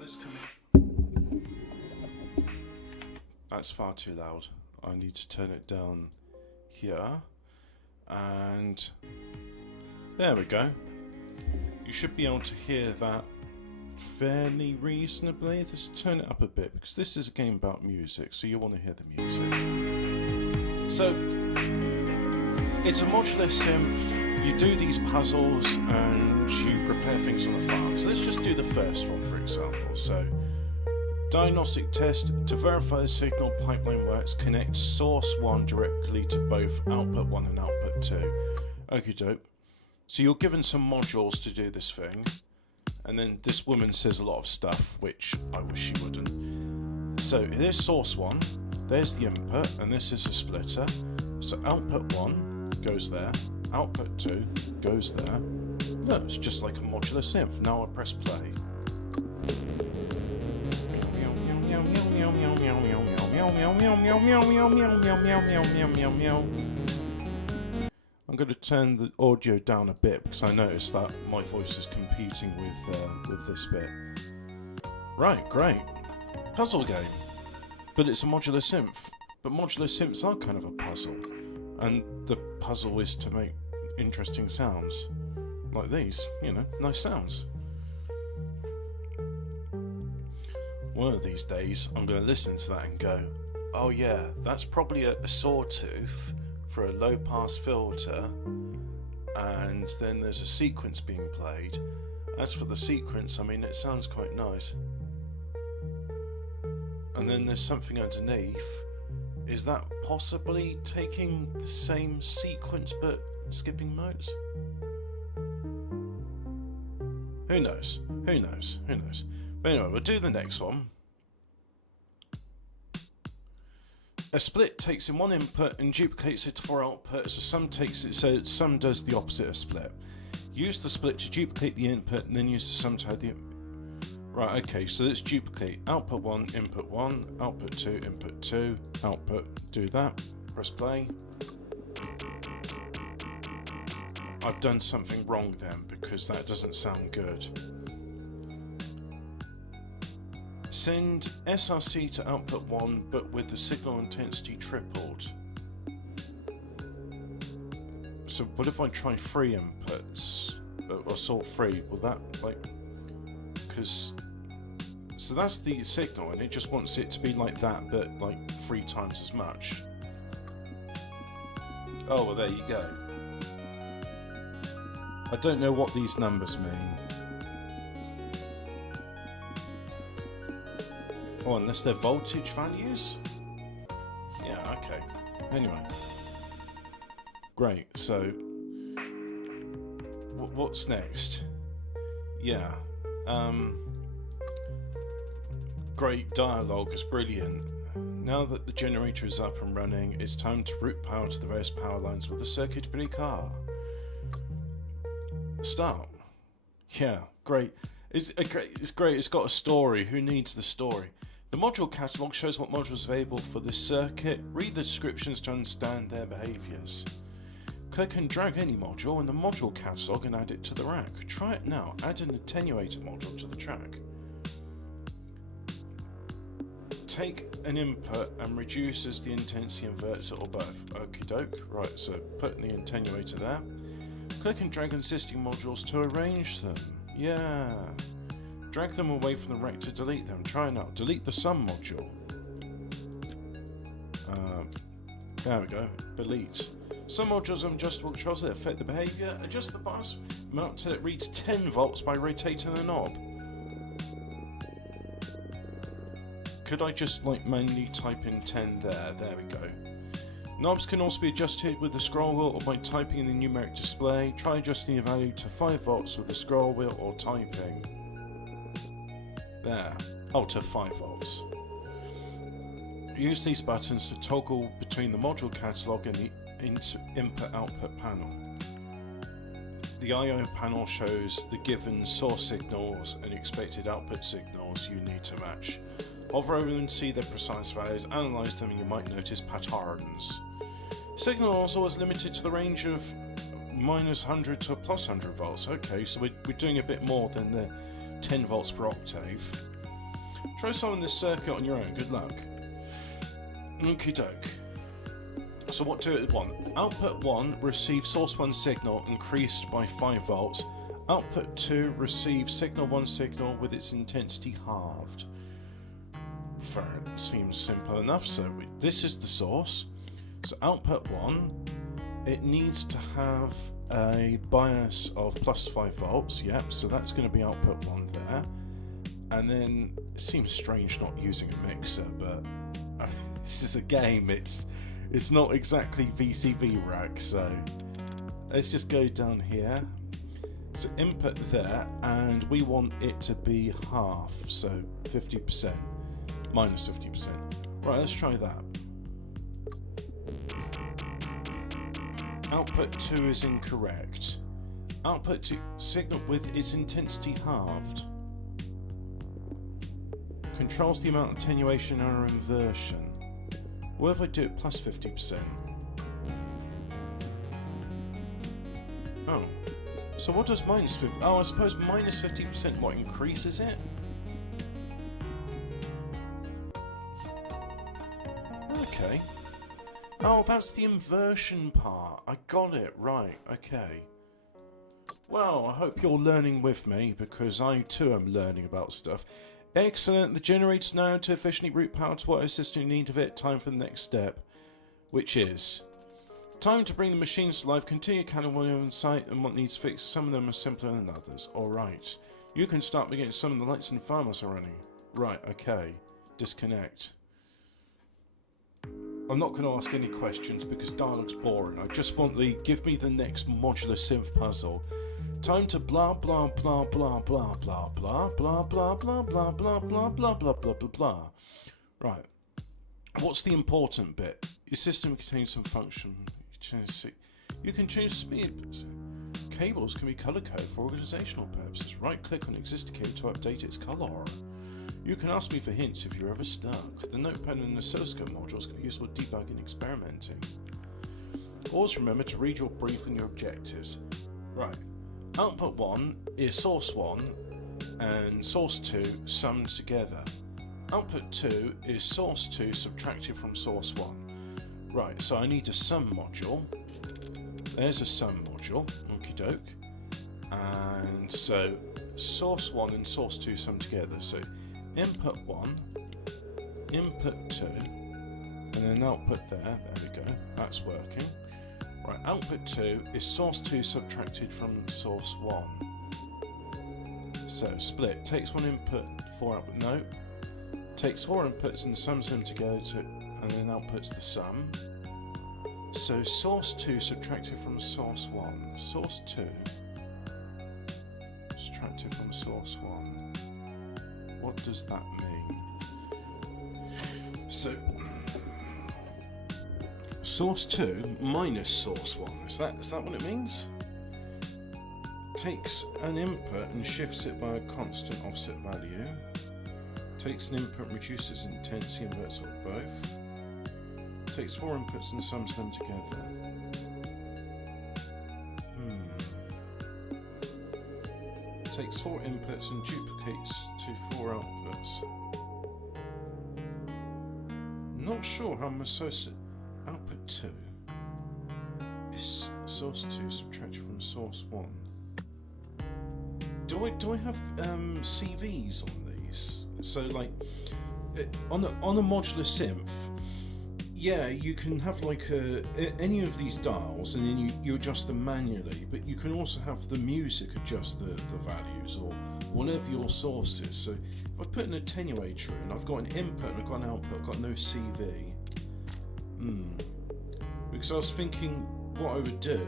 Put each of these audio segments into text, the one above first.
Let's come in. That's far too loud. I need to turn it down here. And there we go. You should be able to hear that fairly reasonably. Let's turn it up a bit because this is a game about music, so you want to hear the music. So it's a modular synth. You do these puzzles and you prepare things on the farm. So let's just do the first one, for example. So diagnostic test. To verify the signal pipeline works, connect source 1 directly to both output 1 and output 2. Okie doke. So you're given some modules to do this thing. And then this woman says a lot of stuff, which I wish she wouldn't. So here's source 1, there's the input, and this is a splitter. So output 1 goes there, output 2 goes there. No, it's just like a modular synth. Now I press play. I'm going to turn the audio down a bit because I noticed that my voice is competing with this bit. Right, great. Puzzle game. But it's a modular synth. But modular synths are kind of a puzzle. And the puzzle is to make interesting sounds. Like these, you know, nice sounds. One of these days, I'm going to listen to that and go, oh yeah, that's probably a sawtooth for a low-pass filter, and then there's a sequence being played. As for the sequence, I mean, it sounds quite nice. And then there's something underneath. Is that possibly taking the same sequence but skipping notes? Who knows? Who knows? Who knows? But anyway, we'll do the next one. A split takes in one input and duplicates it to 4 outputs. So sum takes it, so sum does the opposite of split. Use the split to duplicate the input and then use the sum to add the... Right, okay, so let's duplicate. Output 1, input 1, output 2, input 2, output, do that. Press play. I've done something wrong then because that doesn't sound good. Send SRC to output 1, but with the signal intensity tripled. So what if I try 3 inputs, or sort 3, will that, like, because, so that's the signal, and it just wants it to be like that, but like 3 times as much. Oh, well there you go. I don't know what these numbers mean. Oh, unless they're voltage values? Yeah, okay. Anyway. Great, so... what's next? Yeah. Great dialogue is brilliant. Now that the generator is up and running, it's time to route power to the various power lines with the circuit breaker. Start. Yeah, great. It's great. It's got a story. Who needs the story? The module catalogue shows what modules are available for this circuit. Read the descriptions to understand their behaviours. Click and drag any module in the module catalogue and add it to the rack. Try it now. Add an attenuator module to the track. Take an input and reduces the intensity, inverts it, or both. Okie doke. Right, so put the attenuator there. Click and drag existing modules to arrange them. Yeah. Drag them away from the rack to delete them. Try now. Delete the sum module. There we go. Delete. Some modules have adjustable controls that affect the behaviour. Adjust the bus amount till it reads 10 volts by rotating the knob. Could I just like manually type in 10 there? There we go. Knobs can also be adjusted with the scroll wheel or by typing in the numeric display. Try adjusting the value to 5 volts with the scroll wheel or typing. There. Oh, to 5 volts. Use these buttons to toggle between the module catalogue and the input-output panel. The I/O panel shows the given source signals and expected output signals you need to match. Hover over them to see their precise values, analyse them, and you might notice patterns. Signal also is limited to the range of -100 to +100 volts. Okay, so we're doing a bit more than the 10 volts per octave. Try solving this circuit on your own. Good luck. Okie doke. So what do it want? Output 1 receive source 1 signal increased by 5 volts. Output 2 receive signal 1 signal with its intensity halved. Fair, seems simple enough. So this is the source. So output 1, it needs to have a bias of plus 5 volts. Yep, so that's going to be output 1 there. And then it seems strange not using a mixer, but this is a game. It's not exactly VCV rack, so let's just go down here. So input there, and we want it to be half, so 50%, minus 50%. Right, let's try that. Output 2 is incorrect. Output 2, signal with its intensity halved. Controls the amount of attenuation or inversion. What if I do it plus 50%? Oh. So what does minus 50... Oh, I suppose minus 50% what, increases it? Okay. Oh, that's the inversion part. I got it. Right. Okay. Well, I hope you're learning with me, because I too am learning about stuff. Excellent. The generator's now to efficiently route power to whatever system you need of it. Time for the next step, which is time to bring the machines to life. Continue counting what you have in sight and what needs fixed. Some of them are simpler than others. Alright. You can start beginning some of the lights and farmers are running. Right, okay. Disconnect. I'm not going to ask any questions because dialogue's boring. I just want the give me the next modular synth puzzle. Time to blah blah blah blah blah blah blah blah blah blah blah blah blah blah blah blah blah blah. Right. What's the important bit? Your system contains some function. You can change the speed. Cables can be color coded for organizational purposes. Right click on existing cable to update its color. You can ask me for hints if you're ever stuck. The notepad and oscilloscope modules can be used for debugging and experimenting. Always remember to read your brief and your objectives. Right. Output 1 is source 1 and source 2 summed together. Output 2 is source 2 subtracted from source 1. Right, so I need a sum module. There's a sum module, okie doke. And so source 1 and source 2 summed together. So input 1, input 2, and then output there we go, that's working. Right, output 2 is source 2 subtracted from source 1. So split, takes one input, 4 output, no. Takes 4 inputs and sums them together and then outputs the sum. So source 2 subtracted from source 1. Source 2 subtracted from source 1. What does that mean? So source 2 minus source 1. Is that what it means? Takes an input and shifts it by a constant offset value. Takes an input and reduces intensity, inverts or both. Takes 4 inputs and sums them together. Takes 4 inputs and duplicates to 4 outputs. Not sure how I'm associated. Output 2 is source 2 subtracted from source 1. Do I have CVs on these? So like on a modular synth, yeah, you can have like any of these dials and then you adjust them manually, but you can also have the music adjust the values or whatever your source is. So if I put an attenuator in, I've got an input and I've got an output, I've got no CV. Because I was thinking what I would do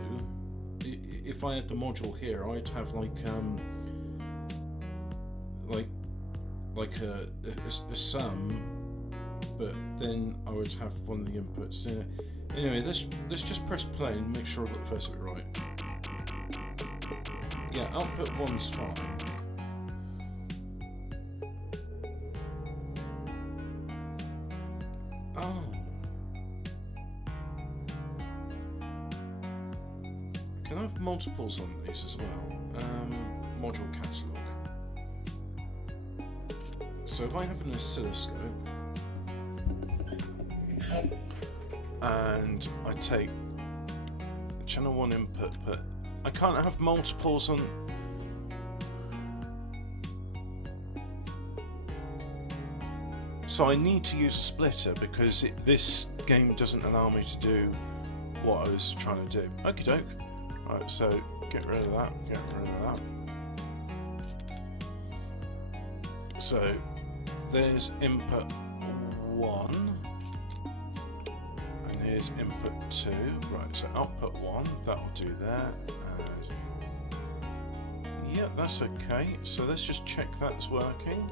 if I had the module here, I'd have like a sum, but then I would have one of the inputs. Anyway, let's just press play and make sure I got the first bit right. Yeah, output 1's fine. Oh. Can I have multiples on these as well? Module catalog. So if I have an oscilloscope and I take channel 1 input, but I can't have multiples on. So I need to use a splitter because this game doesn't allow me to do what I was trying to do. Okie doke. Right, so get rid of that, get rid of that. So there's input 1 and here's input 2. Right, so output 1, that'll do that. Yeah, that's okay. So let's just check that's working.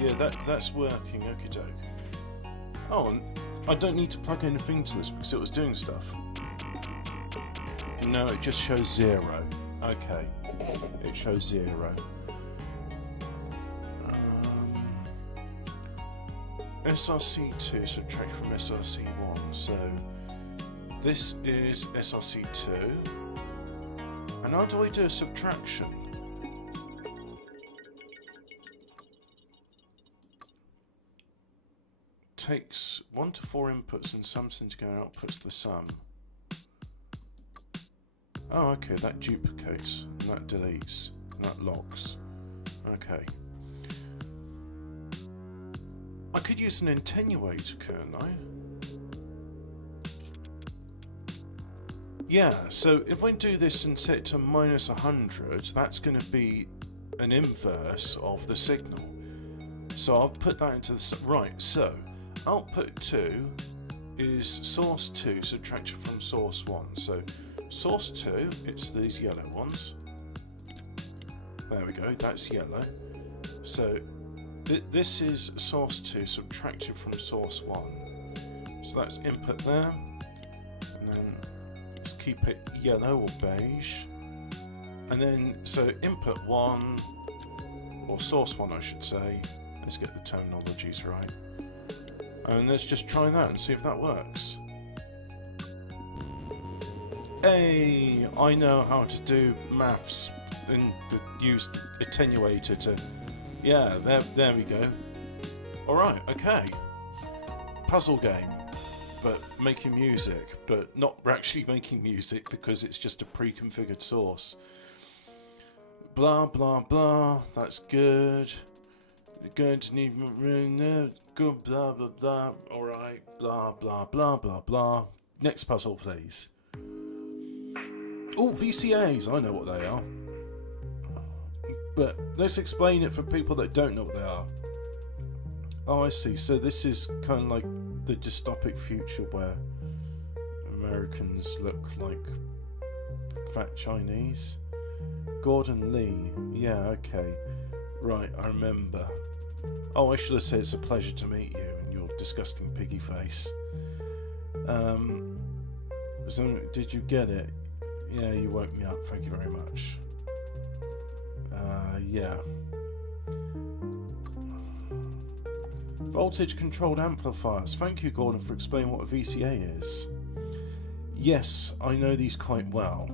Yeah, that's working. Okie doke. Oh, and I don't need to plug anything to this because it was doing stuff. No, it just shows 0. Okay, it shows 0. SRC2 subtract from SRC1. So this is SRC2. And how do I do a subtraction? Takes 1 to 4 inputs and sums into outputs the sum. Oh, okay, that duplicates, and that deletes, and that locks. Okay. I could use an attenuator, couldn't I? Yeah, so if I do this and set it to -100, that's going to be an inverse of the signal. So I'll put that into the... Right, so output 2 is source 2 subtracted from source 1. So source 2, it's these yellow ones. There we go, that's yellow. So this is source 2 subtracted from source 1. So that's input there. And then let's keep it yellow or beige. And then, so input 1, or source 1 I should say. Let's get the terminologies right. And let's just try that and see if that works. Hey, I know how to do maths and use attenuator to... Yeah, there we go. Alright, okay. Puzzle game, but making music, but not actually making music because it's just a pre-configured source. Blah, blah, blah, that's good. Good, good, blah, blah, blah. Alright, blah, blah, blah, blah, blah. Next puzzle, please. Oh, VCAs, I know what they are. But let's explain it for people that don't know what they are. Oh, I see. So this is kind of like the dystopic future where Americans look like fat Chinese. Gordon Lee. Yeah, okay. Right, I remember. Oh, I should have said it's a pleasure to meet you and your disgusting piggy face. So did you get it? Yeah, you woke me up. Thank you very much. Yeah. Voltage controlled amplifiers. Thank you, Gordon, for explaining what a VCA is. Yes, I know these quite well.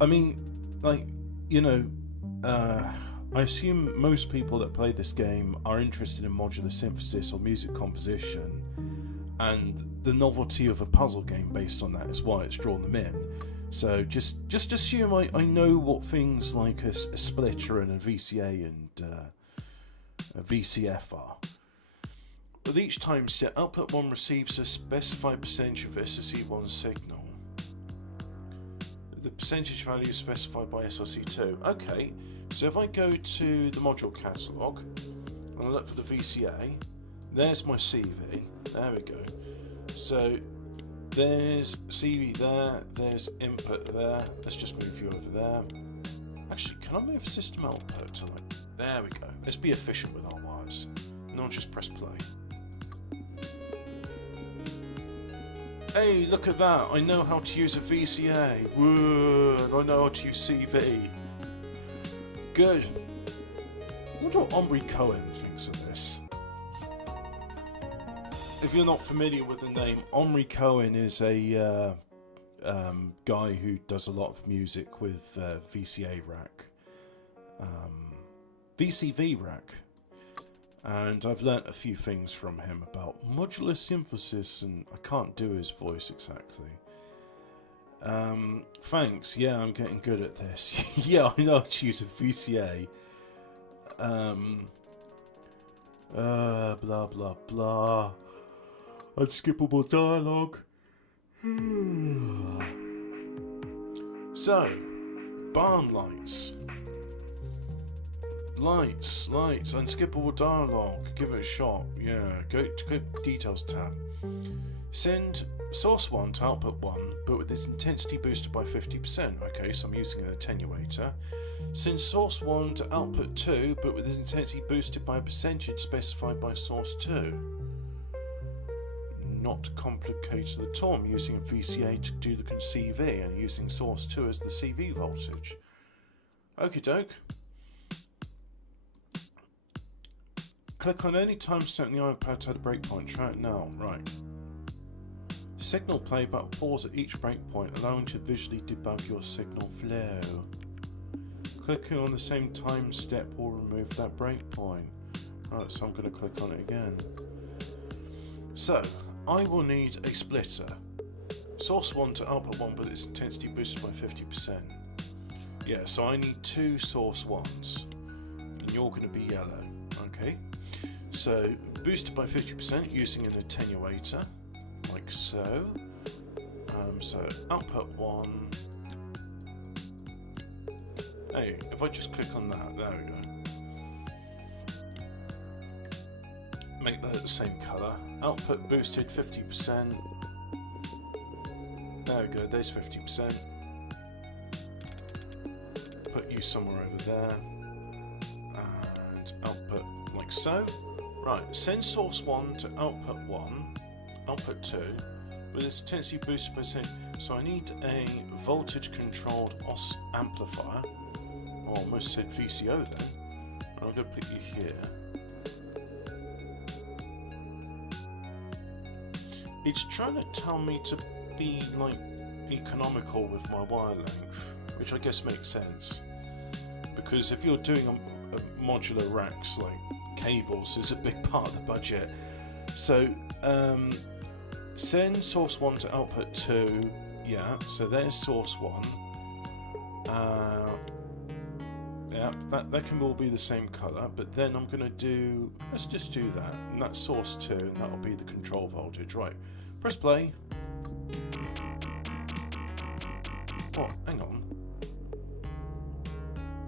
I mean, like, you know, I assume most people that play this game are interested in modular synthesis or music composition, and the novelty of a puzzle game based on that is why it's drawn them in. So just assume I know what things like a splitter and a VCA and a VCF are. With each time step, output 1 receives a specified percentage of SRC1 signal. The percentage value is specified by SRC2. Okay, so if I go to the module catalogue and I look for the VCA, there's my CV. There we go. So there's CV there, there's input there. Let's just move you over there. Actually, can I move system output to like... There we go. Let's be efficient with our wires. And I'll just press play. Hey, look at that. I know how to use a VCA. Whoa, and I know how to use CV. Good. I wonder what Omri Cohen thinks of this. If you're not familiar with the name, Omri Cohen is a guy who does a lot of music with VCA rack. VCV rack. And I've learnt a few things from him about modular synthesis, and I can't do his voice exactly. Thanks, yeah, I'm getting good at this. Yeah, I know how to use a VCA. Blah blah blah. Unskippable dialogue. So, barn lights. Lights, unskippable dialogue. Give it a shot. Yeah, go to details tab. Send source 1 to output 1, but with its intensity boosted by 50%. Okay, so I'm using an attenuator. Send source 1 to output 2, but with its intensity boosted by a percentage specified by source 2. Not complicated at all. I'm using a VCA to do the CV and using source 2 as the CV voltage. Okie doke. Click on any timestamp in the iPad to add a breakpoint. Try it now. Right. Signal playback pause at each breakpoint, allowing to visually debug your signal flow. Clicking on the same time step will remove that breakpoint. Right, so I'm going to click on it again. So, I will need a splitter. Source 1 to output 1, but its intensity boosted by 50%. Yeah, so I need 2 source 1s. And you're going to be yellow. Okay. So, boosted by 50% using an attenuator. Like so. So, output 1. Hey, if I just click on that, there we go. Make that the same colour. Output boosted 50%. There we go, there's 50%. Put you somewhere over there. And output like so. Right, send source 1 to output 1, output 2, with its intensity boosted by percent. So I need a voltage controlled OS amplifier. I almost said VCO then. And I'm going to put you here. It's trying to tell me to be like economical with my wire length, which I guess makes sense. Because if you're doing a modular racks, like cables is a big part of the budget. So send source 1 to output 2. Yeah, so there's source 1. Yeah, that can all be the same colour, but then I'm going to do, let's just do that, and that's source 2, and that'll be the control voltage. Right, press play. Oh, hang on.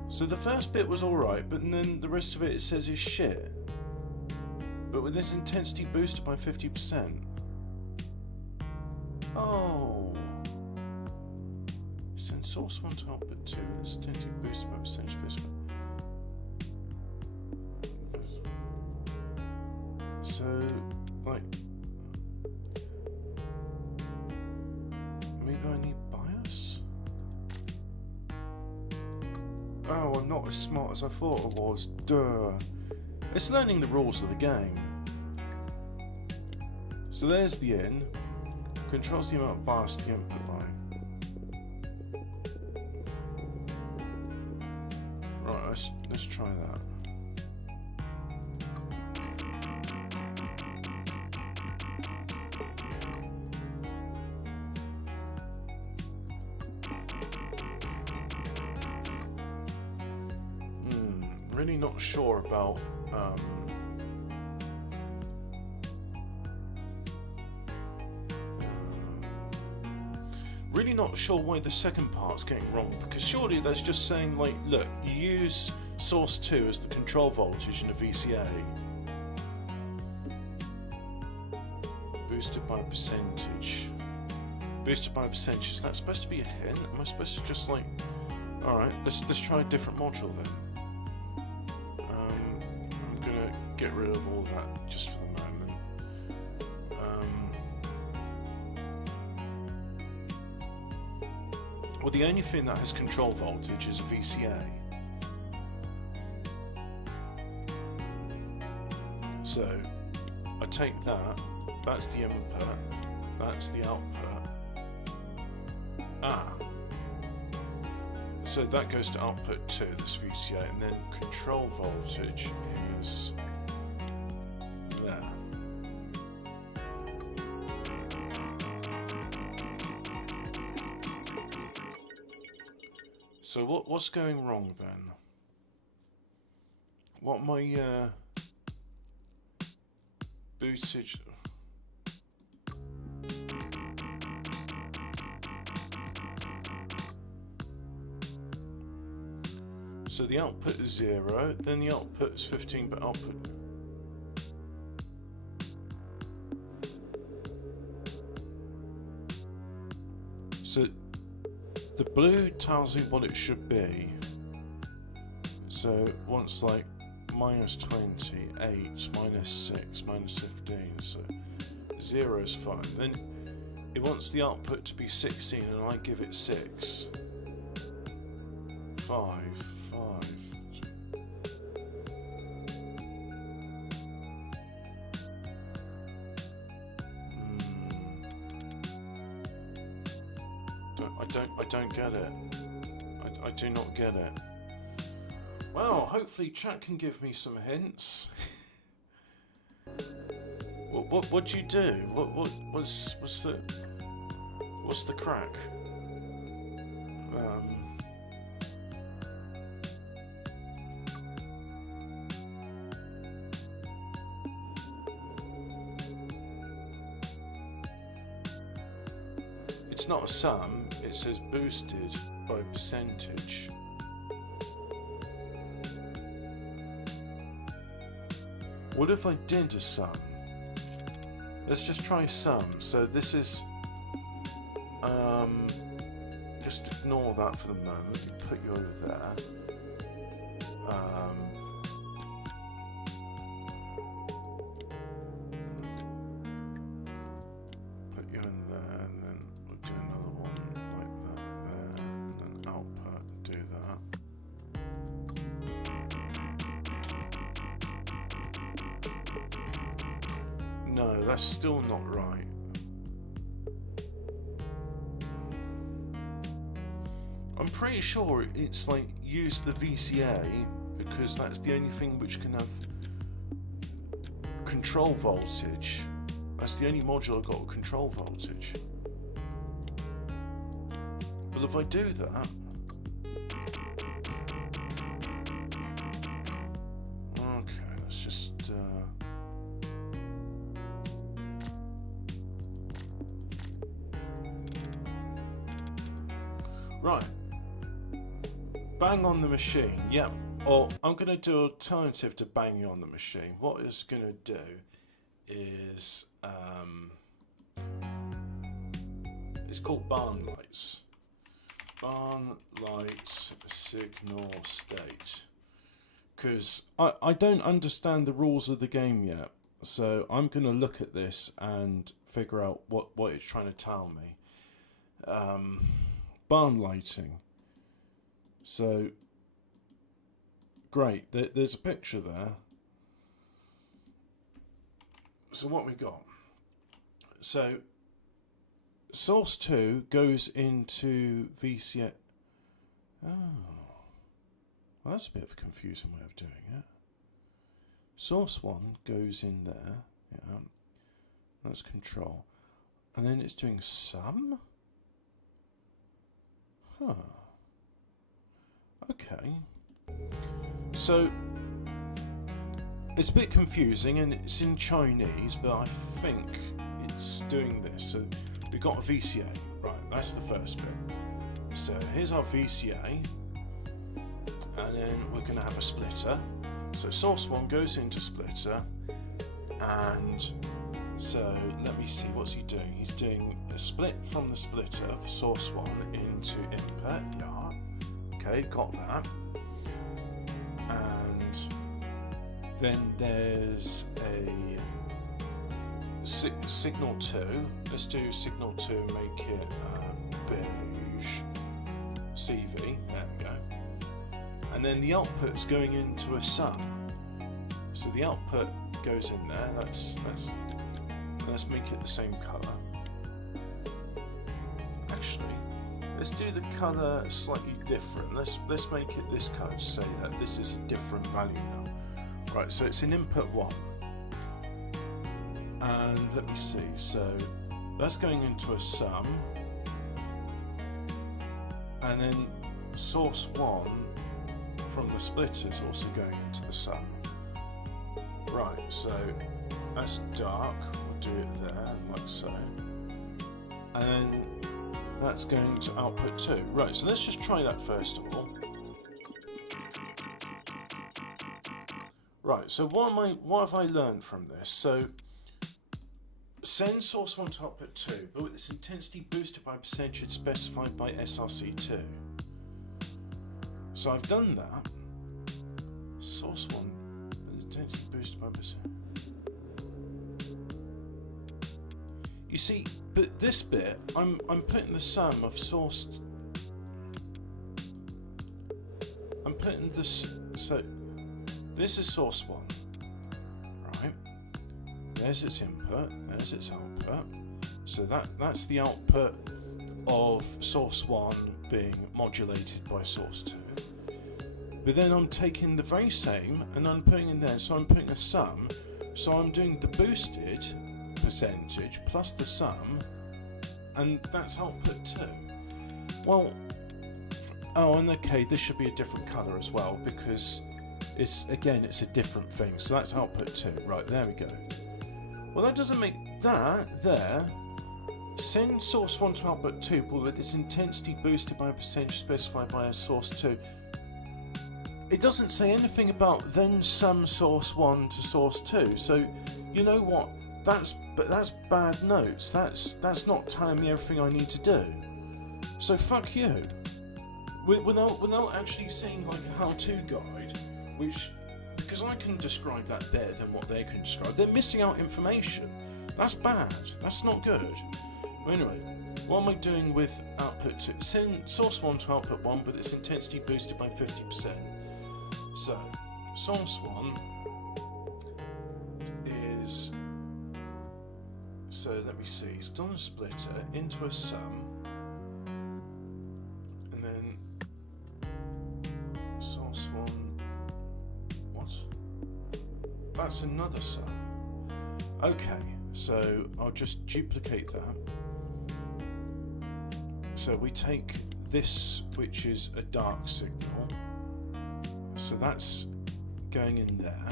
So the first bit was alright, but then the rest of it says is shit. But with this intensity boosted by 50%. Oh. Send source 1 to output 2, this intensity boosted by percentage specified. So, like, maybe I need bias? Oh, I'm not as smart as I thought I was. Duh. It's learning the rules of the game. So there's the in. Controls the amount of bias to the input line. Right, let's try that. Really not sure about really not sure why the second part's getting wrong, because surely that's just saying, like, look, you use source 2 as the control voltage in a VCA. Boosted by a percentage. Boosted by a percentage. Is that supposed to be a hint? Am I supposed to just like, alright, let's try a different module then. I'm gonna get rid of all that just for the moment. Well, the only thing that has control voltage is a VCA. So, I take that, that's the input, that's the output. So that goes to output 2, this VCA, and then control voltage is there. So what's going wrong then? What my bootage? So the output is 0, then the output is 15-bit output. So the blue tells me what it should be. So once like minus 20, 8, minus 6, minus 15, so 0 is fine. Then it wants the output to be 16 and I give it 6. 5. I don't get it. I do not get it. Well, hopefully chat can give me some hints. What do you do? What's the crack? It's not a sum, it says boosted by percentage. What if I did a sum? Let's just try sum. So this is, just ignore that for the moment, put you over there. Put you in there, and then we'll do another one like that there, and then output, do that. No, that's still not right. I'm pretty sure it's like use the VCA because that's the only thing which can have control voltage. That's the only module I've got control voltage. But if I do that, okay, let's just right. Bang on the machine, yep. Or I'm going to do an alternative to banging on the machine. What it's going to do is, it's called barn lights. Barn lights signal state. Because I don't understand the rules of the game yet. So I'm going to look at this and figure out what it's trying to tell me. Barn lighting. So, great, there's a picture there. So what we got? So, source 2 goes into VCA. Oh, well, that's a bit of a confusing way of doing it. Source 1 goes in there, yeah, that's control. And then it's doing sum? Huh. Okay, so it's a bit confusing and it's in Chinese, but I think it's doing this. So we've got a VCA, right, that's the first bit. So here's our VCA, and then we're going to have a splitter. So source 1 goes into splitter, and so let me see, what's he doing? He's doing a split from the splitter for source 1 into input, yeah. Okay, got that. And then there's a signal 2. Let's do signal 2, make it beige. CV, there we go. And then the output's going into a sum. So the output goes in there. Let's make it the same colour. Actually, let's do the colour slightly different. Let's make it this colour to say that this is a different value now. Right, so it's in input 1. And let me see, so that's going into a sum. And then source 1 from the splitter is also going into the sum. Right, so that's dark, we'll do it there, like so. And then that's going to output 2. Right, so let's just try that first of all. Right, so what have I learned from this? So send source 1 to output 2, but with its intensity boosted by percentage specified by src2. So I've done that. Source 1, but intensity boosted by percentage. You see, but this bit, I'm putting the sum of source. I'm putting this. So this is source 1, right? There's its input. There's its output. So that's the output of source 1 being modulated by source 2. But then I'm taking the very same and I'm putting in there. So I'm putting a sum. So I'm doing the boosted percentage plus the sum, and that's output 2. Well, oh, and okay, this should be a different colour as well because it's a different thing. So that's output 2. Right, there we go. Well, that doesn't make that there. Send source 1 to output 2, but with its intensity boosted by a percentage specified by a source 2. It doesn't say anything about then sum source 1 to source 2. So you know what? That's bad notes. That's not telling me everything I need to do. So fuck you. Without actually seeing like a how-to guide, which, because I can describe that better than what they can describe. They're missing out information. That's bad. That's not good. Anyway, what am I doing with output 2? Send source 1 to output 1, but its intensity boosted by 50%. So source 1 is. So let me see, it's done a splitter into a sum, and then source 1, what? That's another sum. Okay, so I'll just duplicate that. So we take this, which is a dark signal, so that's going in there,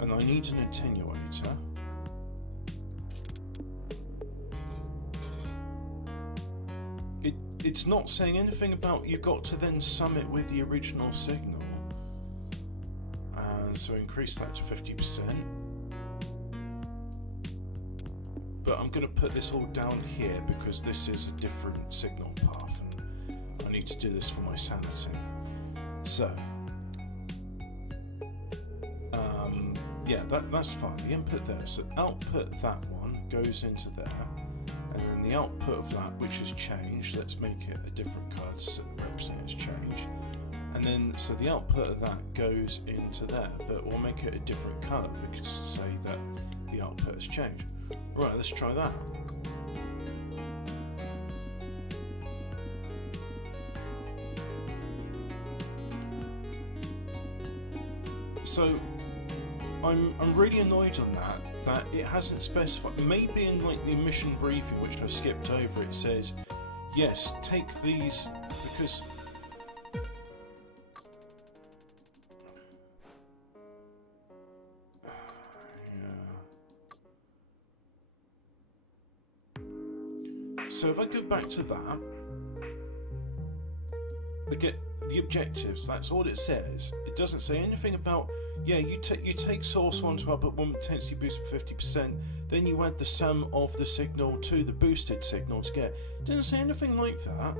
and I need an attenuator. It's not saying anything about you've got to then sum it with the original signal. And so increase that to 50%. But I'm going to put this all down here because this is a different signal path and I need to do this for my sanity. So, yeah, that's fine. The input there. So output that one goes into there. And then the output of that, which has changed, let's make it a different colour to represent its change. And then, so the output of that goes into there, but we'll make it a different colour because to say that the output has changed. Right, let's try that. So, I'm really annoyed on that it hasn't specified. Maybe in like the emission briefing, which I skipped over, it says, yes, take these, because so if I go back to that, I get the objectives. That's all it says. It doesn't say anything about, yeah, you take source 1 to output 1 intensity boosted 50%, then you add the sum of the signal to the boosted signal to get. It doesn't say anything like that.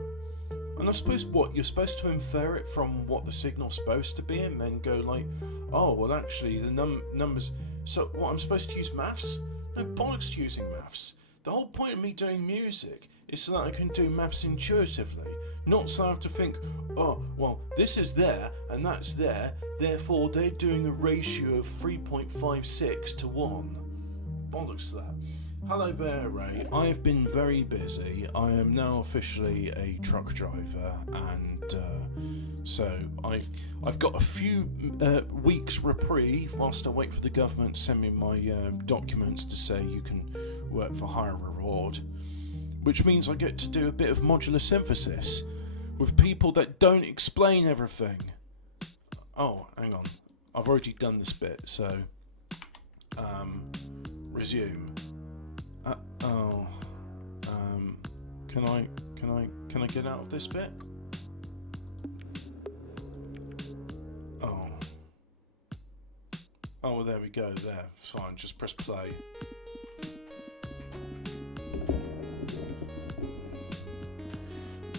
And I suppose what you're supposed to infer it from what the signal's supposed to be, and then go like, oh well, actually the numbers. So what, I'm supposed to use maths? No bollocks to using maths. The whole point of me doing music is so that I can do maths intuitively, not so I have to think, oh, well, this is there and that's there, therefore they're doing a ratio of 3.56 to 1. Bollocks to that. Hello Bear Ray, I've been very busy. I am now officially a truck driver, and so I've got a few weeks reprieve whilst I wait for the government to send me my documents to say you can work for higher reward, which means I get to do a bit of modular synthesis with people that don't explain everything. Oh, hang on, I've already done this bit, so resume. Can I get out of this bit? Oh, well, there we go. There, fine. Just press play.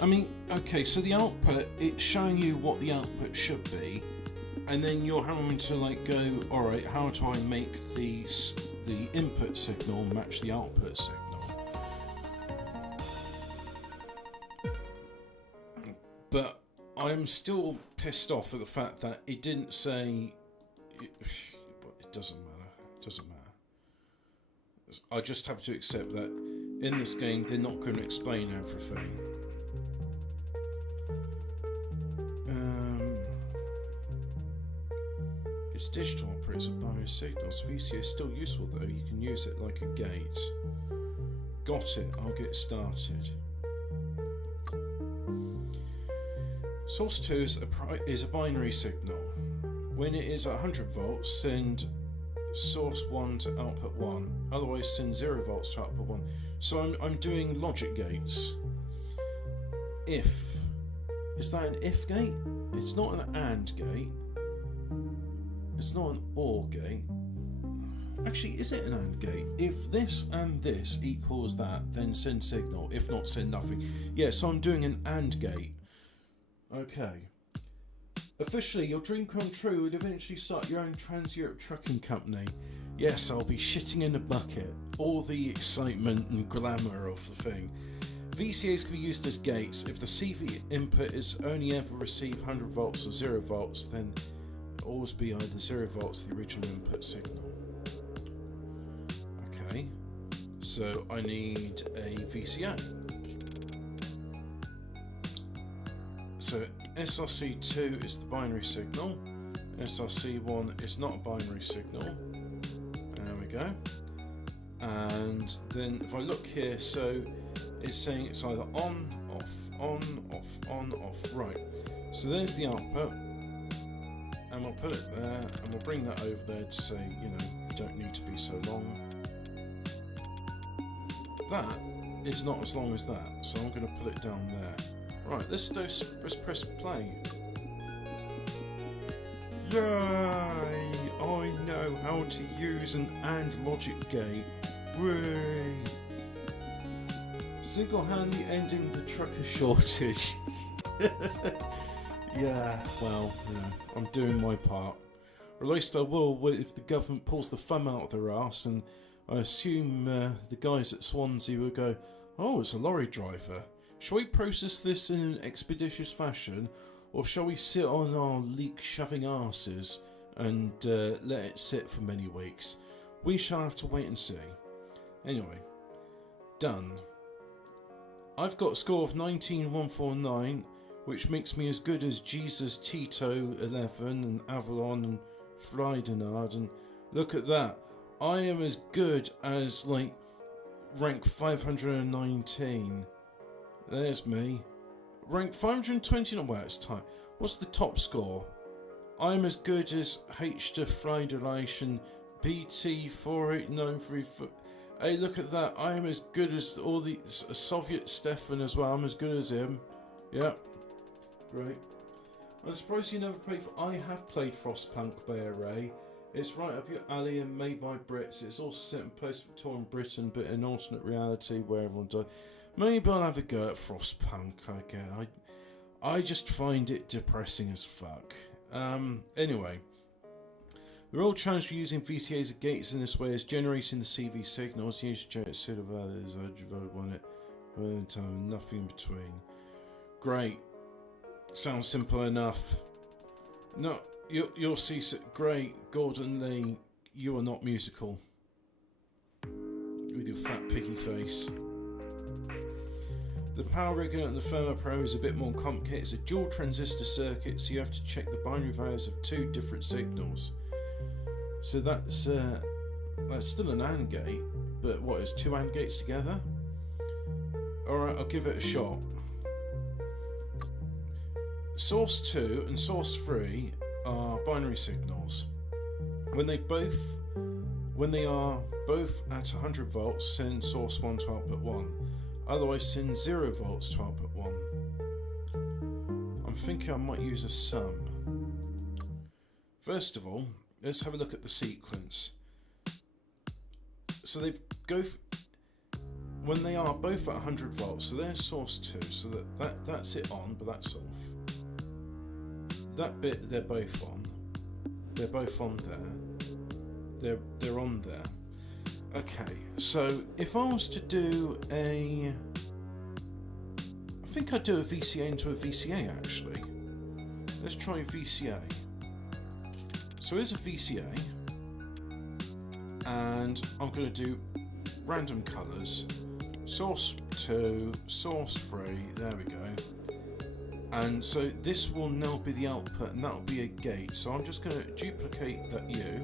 I mean, okay. So the output, it's showing you what the output should be, and then you're having to like go, all right, how do I make the input signal match the output signal? But I'm still pissed off at the fact that it didn't say. It doesn't matter. It doesn't matter. I just have to accept that in this game they're not going to explain everything. It's digital operates with binary signals. VCA is still useful though. You can use it like a gate. Got it. I'll get started. Source 2 is a binary signal. When it is at 100 volts, send source 1 to output 1. Otherwise, send 0 volts to output 1. So I'm doing logic gates. If. Is that an if gate? It's not an AND gate. It's not an OR gate. Actually, is it an AND gate? If this and this equals that, then send signal. If not, send nothing. Yeah, so I'm doing an AND gate. Okay. Officially, your dream come true would eventually start your own Trans-Europe trucking company. Yes, I'll be shitting in a bucket. All the excitement and glamour of the thing. VCAs can be used as gates. If the CV input is only ever receive 100 volts or 0 volts, then it'll always be either 0 volts, the original input signal. Okay. So I need a VCA. So SRC2 is the binary signal, SRC1 is not a binary signal. There we go. And then if I look here, so it's saying it's either on, off, on, off, on, off. Right. So there's the output, and we'll put it there, and we'll bring that over there to say, you know, you don't need to be so long. That is not as long as that, so I'm going to put it down there. Right, let's press play. Yay! I know how to use an AND logic gate. Whee! Single-handedly ending the trucker shortage. Yeah, well, you know, I'm doing my part. Or at least I will if the government pulls the thumb out of their arse, and I assume the guys at Swansea will go, oh, it's a lorry driver. Shall we process this in an expeditious fashion, or shall we sit on our leak-shoving arses and let it sit for many weeks? We shall have to wait and see. Anyway, done. I've got a score of 19,149, which makes me as good as Jesus, Tito 11, and Avalon and Freidenard. And look at that, I am as good as like rank 519. There's me. Rank 520. Well, it's time. What's the top score? I'm as good as H to Friedrich BT 48934. Hey, look at that. I am as good as all the Soviet Stefan as well. I'm as good as him. Yep. Great. I'm surprised you never played I have played Frostpunk Bear Ray. It's right up your alley and made by Brits. It's also set in post-Victorian Britain, but in alternate reality where everyone died. Maybe I'll have a go at Frostpunk again. I just find it depressing as fuck. Anyway. The real challenge for using VCAs as gates in this way is generating the CV signals. Use generate pseudo values, nothing in between. Great. Sounds simple enough. No, you'll see. Great, Gordon Lee. You are not musical. with your fat piggy face. The power regulator on the Firma Pro is a bit more complicated. It's a dual transistor circuit, so you have to check the binary values of 2 different signals. So that's still an AND gate, but what is 2 AND gates together? Alright, I'll give it a shot. Source 2 and source 3 are binary signals. When they are both at 100 volts, send source 1 to output 1. Otherwise, send 0 volts to output 1. I'm thinking I might use a sum. First of all, let's have a look at the sequence. So when they are both at 100 volts, so there's source 2, so that's it on, but that's off. That bit they're both on. They're both on there. They're on there. Okay, so if I was to do I think I'd do a VCA into a VCA actually. Let's try VCA. So here's a VCA, and I'm going to do random colours. Source 2, source 3, there we go. And so this will now be the output, and that will be a gate. So I'm just going to duplicate that U.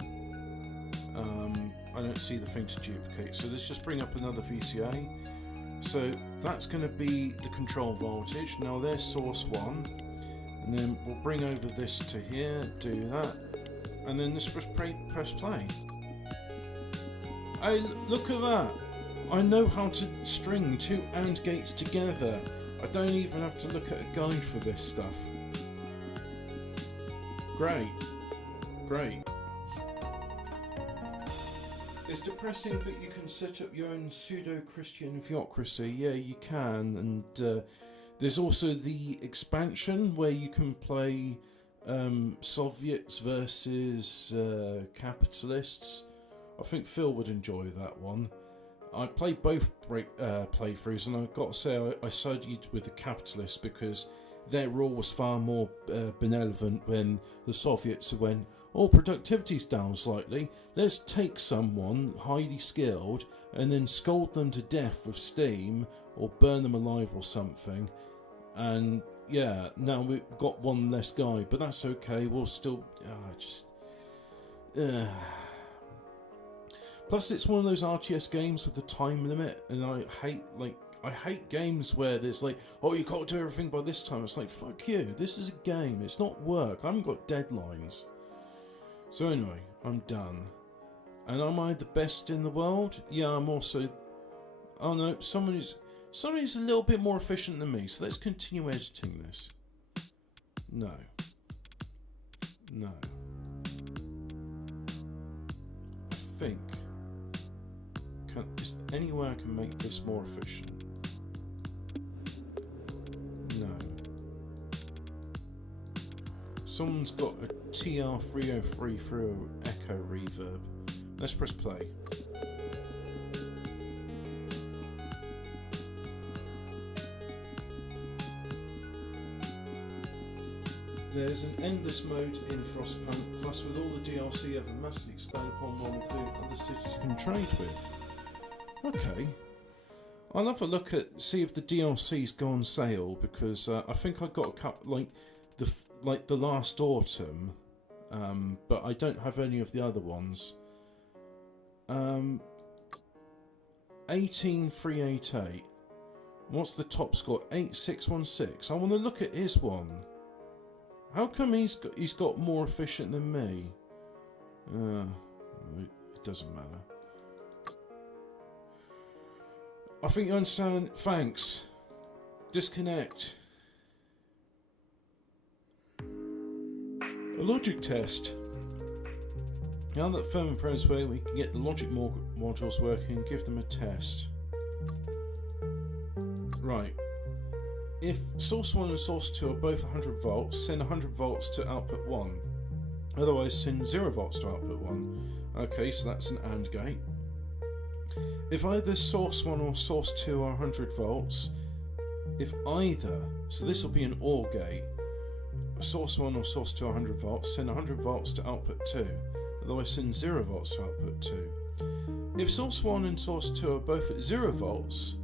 I don't see the thing to duplicate, so let's just bring up another VCA. So that's going to be the control voltage. Now there's source 1, and then we'll bring over this to here, do that, and then let's press play. Hey, look at that! I know how to string 2 AND gates together. I don't even have to look at a guide for this stuff. Great. Great. It's depressing, but you can set up your own pseudo-Christian theocracy. Yeah, you can. And there's also the expansion where you can play Soviets versus capitalists. I think Phil would enjoy that one. I played both playthroughs, and I've got to say I sided with the capitalists because their rule was far more benevolent when the Soviets went, oh, productivity's down slightly, let's take someone highly skilled and then scold them to death with steam or burn them alive or something. And yeah, now we've got one less guy, but that's okay, we'll still Plus, it's one of those RTS games with the time limit, and I hate games where there's like, oh, you can't do everything by this time. It's like, fuck you, this is a game, it's not work, I haven't got deadlines. So anyway, I'm done. And am I the best in the world? Yeah, I'm also... Oh no, somebody's a little bit more efficient than me, so let's continue editing this. No. No. I think... Is there any way I can make this more efficient? No. Someone's got a TR-303 through echo reverb. Let's press play. There's an endless mode in Frostpunk, plus with all the DLC ever massively expanded upon, one including other cities you can trade with. Okay, I'll have a look at see if the DLCs go on sale, because I think I got a couple like the last autumn, but I don't have any of the other ones. 18388. What's the top score? 8616. I want to look at his one. How come he's got more efficient than me? It doesn't matter. I think you understand. Thanks. Disconnect. A logic test. Now that Firma Pro is where we can get the logic modules working and give them a test. Right. If source 1 and source 2 are both 100 volts, send 100 volts to output 1. Otherwise, send 0 volts to output 1. Okay, so that's an AND gate. If either source 1 or source 2 are 100 volts, if either, so this will be an OR gate, source 1 or source 2 are 100 volts, send 100 volts to output 2. Otherwise, send 0 volts to output 2. if source 1 and source 2 are both at 0 volts,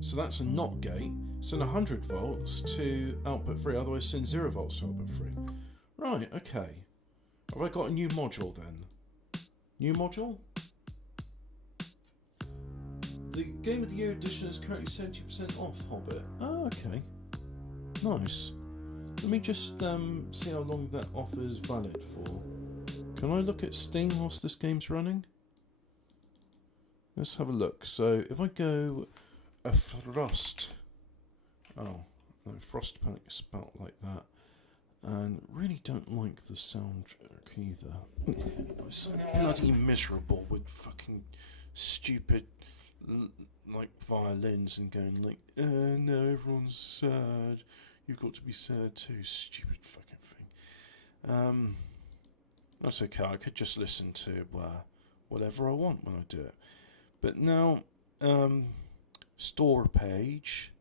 so that's a NOT gate, send 100 volts to output 3, otherwise send 0 volts to output 3. Right, okay. Have I got a new module then? New module? The Game of the Year edition is currently 70% off, Hobbit. Oh, okay. Nice. Let me just see how long that offer is valid for. Can I look at Steam whilst this game's running? Let's have a look. So if I go a Frost, oh no, Frostpunk is spelt like that, and really don't like the soundtrack either. It's so bloody miserable with fucking stupid like violins and going like, no, everyone's sad. You've got to be sad too. Stupid fucking thing. That's okay. I could just listen to whatever I want when I do it. But now, store page.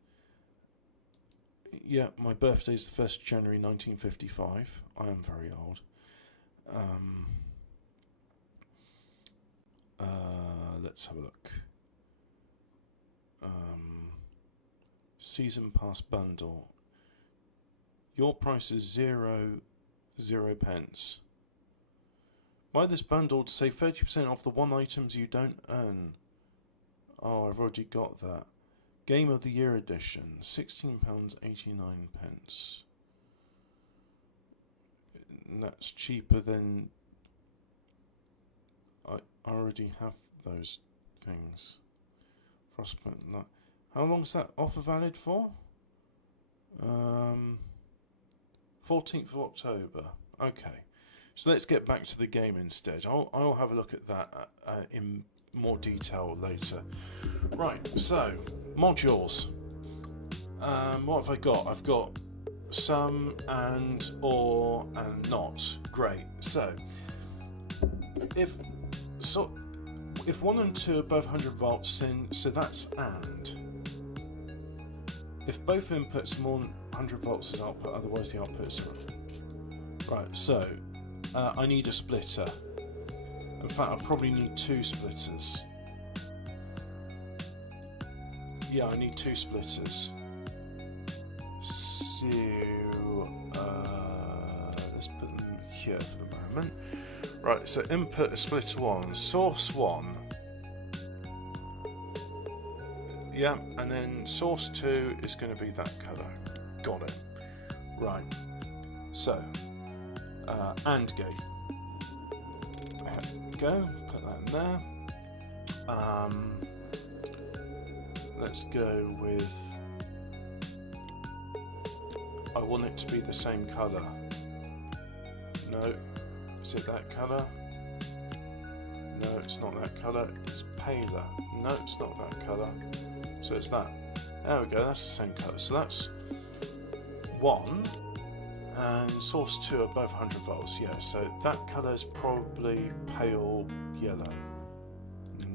Yeah, my birthday's the 1st of January 1955. I am very old. Let's have a look. Season pass bundle. Your price is 0 pence. Buy this bundle to save 30% off the one items you don't earn. Oh, I've already got that. Game of the Year edition, £16.89. And that's cheaper than... I already have those things. Frostbite. How long's that offer valid for? 14th of October. Okay. So let's get back to the game instead. I'll have a look at that in more detail later. Right, so, modules. What have I got? I've got some and, or, and not. Great. So, if 1 and 2 are both 100 volts, so that's and. If both inputs are more than 100 volts as output, otherwise the output is 0. Right, so I need a splitter. In fact, I probably need 2 splitters. Yeah, I need 2 splitters. So let's put them here for the moment. Right, so input is splitter 1, source 1. Yeah, and then source 2 is going to be that colour. Got it. Right. So, AND gate. There we go. Put that in there. Let's go with... I want it to be the same colour. No. Is it that colour? No, it's not that colour. It's paler. No, it's not that colour. So it's that. There we go, that's the same colour. So that's 1, and source 2 are both 100 volts. Yeah, so that colour is probably pale yellow.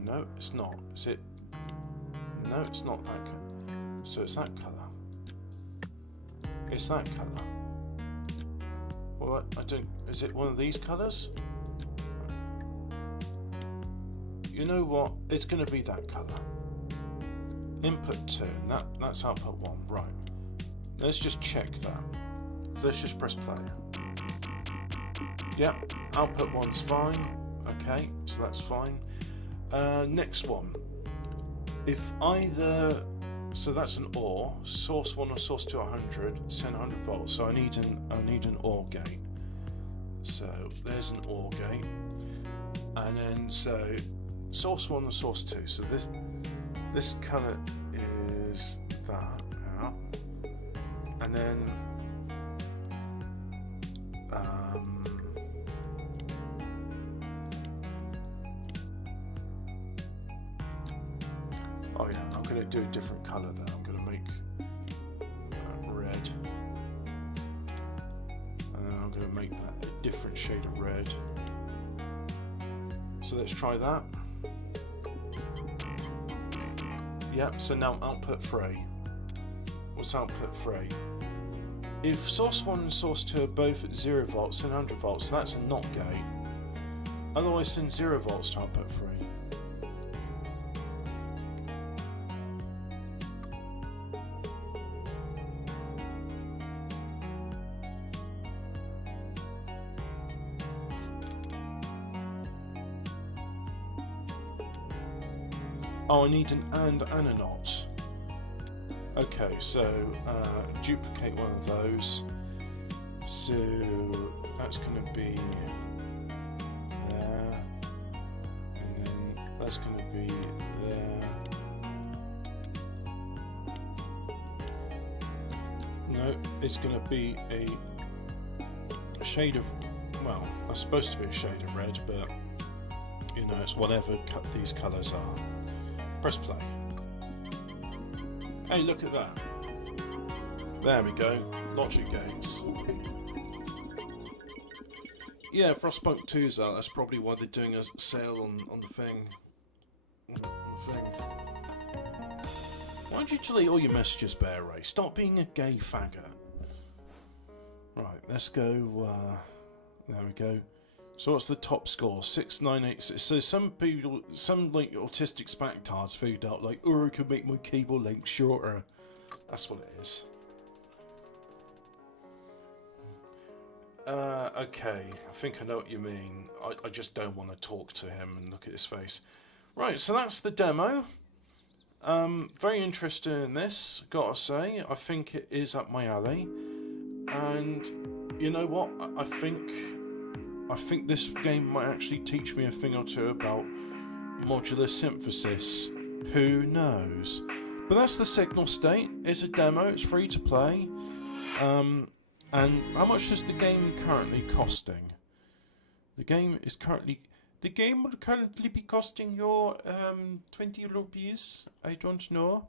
No, it's not. Is it? No, it's not that colour. So it's that colour. It's that colour. Well, I don't. Is it one of these colours? You know what? It's going to be that colour. Input 2, and that's output 1, right. Let's just check that. So let's just press play. Yep, output 1's fine. Okay, so that's fine. Next one. If either, so that's an OR, source 1 or source 2 100, send 100 volts. So I need an OR gate. So there's an OR gate. And then so source 1 and source 2. So this colour is that now, and then oh yeah, I'm going to do a different colour there. I'm going to make red, and then I'm going to make that a different shade of red. So let's try that. Yep, so now output 3. What's output 3? If source 1 and source 2 are both at 0 volts and 100 volts, so that's a NOT gate. Otherwise send 0 volts to output 3. Oh, I need an and a not. Okay, so duplicate one of those. So that's going to be there, and then that's going to be there. No, it's going to be a shade of, well, that's supposed to be a shade of red, but you know, it's whatever these colours are. Press play. Hey, look at that. There we go. Logic gates. Yeah, Frostpunk 2's out. That's probably why they're doing a sale on the thing. Why'd you delete all your messages, Bear Ray? Stop being a gay faggot. Right, let's go. There we go. So what's the top score? 6986. So some people, some like autistic spectards figured out like, oh, I can make my keyboard length shorter. That's what it is. Okay, I think I know what you mean. I just don't want to talk to him and look at his face. Right, so that's the demo. Very interested in this, gotta say. I think it is up my alley. And you know what? I think this game might actually teach me a thing or two about modular synthesis. Who knows? But that's the Signal State. It's a demo. It's free to play. And how much is the game currently costing? The game will currently be costing you 20 rupees. I don't know.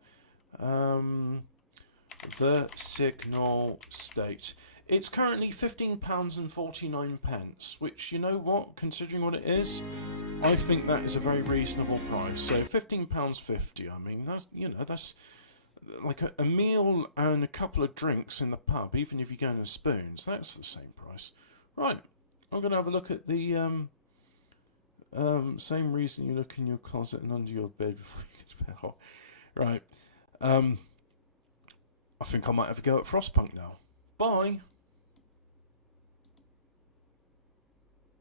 The Signal State. It's currently £15.49, which, you know what, considering what it is, I think that is a very reasonable price. So £15.50. I mean, that's, you know, that's like a meal and a couple of drinks in the pub, even if you're going to Spoons. That's the same price. Right, I'm going to have a look at the same reason you look in your closet and under your bed before you get to bed. Oh, right. I think I might have a go at Frostpunk now. Bye.